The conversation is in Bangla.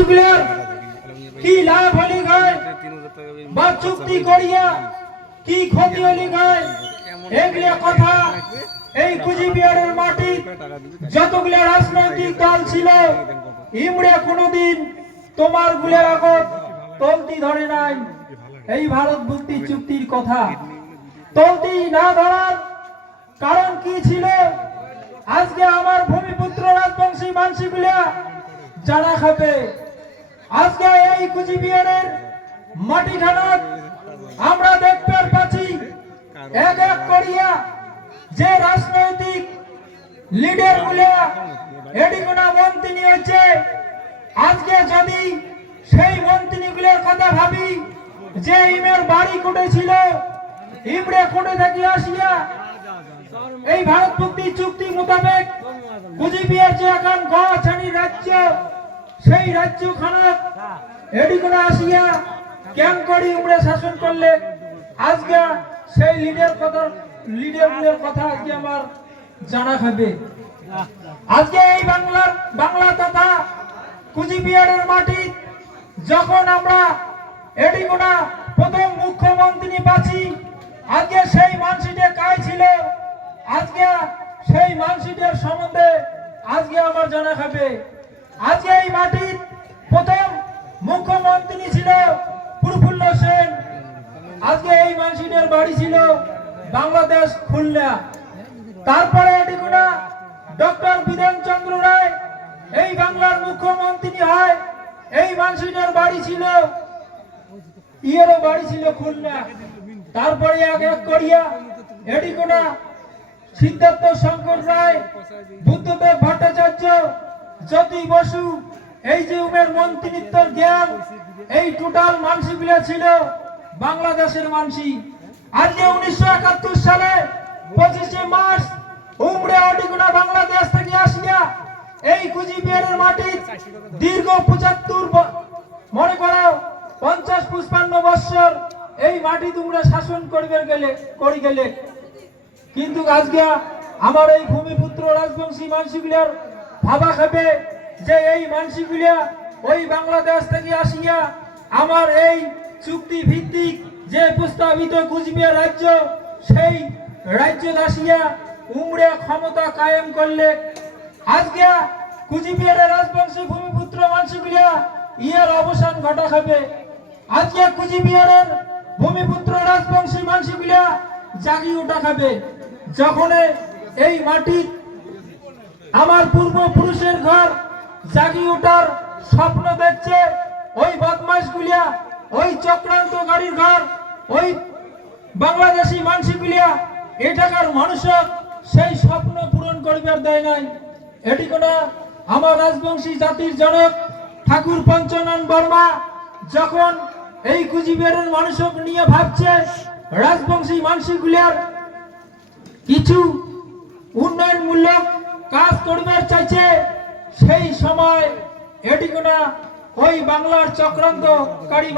মানসিকগুলোর কি লাভ হলি গায় বা চুক্তি করিয়া কি ক্ষতি হলি গায় এগুলো কথা এই কুচবিহারের মাটি যতগুলো রাজনৈতিক দল ছিল ইমড়ে কোনোদিন তোমার গুলের আগত তলতি ধরে নাই। এই ভারত মুক্তি চুক্তির কথা তলতি না ধরার কারণ কি ছিল আজকে আমার ভূমিপুত্র রাজবংশী মানসিকগুলা জানা খাবে। আজকে এই কুচবিহারের মাটিখানাত আমরা দেখতে পাচ্ছি এক এক করিয়া যে রাজনৈতিক লিডার গুলা এডিগুনা মন্ত্রী হচ্ছে। আজকে যদি সেই মন্ত্রীগুলোর কথা ভাবি যে ইমের বাড়ি কোটে ছিল ইমড়ে কোটে থেকে আসিয়া এই ভারত মুক্তি চুক্তি মোতাবেক কুচবিহার যে এখন গছানি রাজ্য সেই রাজ্য খানাত এডিগুনা আসিয়া কেন করি ইমড়ে শাসন করলে আজকে সেই লিডারগুলোর কথা আজকে আমার জানা খাবে। আজকে এই বাংলা তথা কুচবিহারের মাটি যখন আমরা এডিগুনা প্রথম মুখ্যমন্ত্রী পাচ্ছি আজকে সেই মানসিটে কাই ছিল আজকে সেই মানসিটের সম্বন্ধে আজকে আমার জানা খাবে। আজকে এই মাটির প্রথম মুখ্যমন্ত্রী ছিল প্রফুল্ল সেন। আজকে এই মানসিটের বাড়ি ছিল বাংলাদেশ খুলনা। তারপরে এডিগুনা ডক্টর বিধান চন্দ্র রায় এই বাংলার মুখ্যমন্ত্রী হয়। এই মানসিটের বাড়ি ছিল ইয়েরও বাড়ি ছিল খুলনা। তারপরে এক এক করিয়া এডিগুনা সিদ্ধার্থ শঙ্কর রায়, বুদ্ধদেব ভট্টাচার্য, জ্যোতি বসু, এই যে উমের মন্ত্রিত্বর জ্ঞান এই টোটাল মানসিকগুলো ছিল বাংলাদেশের মানসি। আজকে 1971 সালে 25শে মার্চ উমরে এডিগুনা বাংলাদেশ থেকে আসিয়া এই কুচবিহারের মাটির দীর্ঘ 75 মনে করো 50-55 বছর এই মাটি তোমরা শাসন করি গেলে কিন্তু আজকে আমার এই ভূমিপুত্র রাজবংশী মানসিকগুলার ভাবা খাবে যে এই মানসিকগুলা ওই বাংলাদেশ থেকে আসিয়া আমার এই চুক্তি ভিত্তিক যে প্রস্তাবিত কুচবিহার রাজ্য সেই রাজ্য আসিয়া উমরে ক্ষমতা কায়েম করলে আজকে কুচবিহারের রাজবংশী ভূমিপুত্র মানসিকগুলা ইয়ের অবসান ঘটা খাবে। আজকে কুচবিহারের ভূমিপুত্র রাজবংশী মানসিকগুলা জাগি উঠা খাবে যখন এই মাটি আমার পূর্বপুরুষের ঘর জাগি ওঠার স্বপ্ন দেখছে। ওই বদমাইশগুলিয়া ওই চক্রান্তকারীর ঘর ওই বাংলাদেশি মানসিকগুলিয়া এটাকার মানুষ সেই স্বপ্ন পূরণ করবার দেয় নাই। এটি কোনা আমার রাজবংশী জাতির জনক ঠাকুর পঞ্চানন বর্মা যখন এই কুচবিহারের মানুষক নিয়ে ভাবছে রাজবংশী মানসিকগুলিয়ার কিছু উন্নয়নমূলক কাজ করবার চাইছে সেই সময় এটি কোনা ওই বাংলার চক্রান্তকারী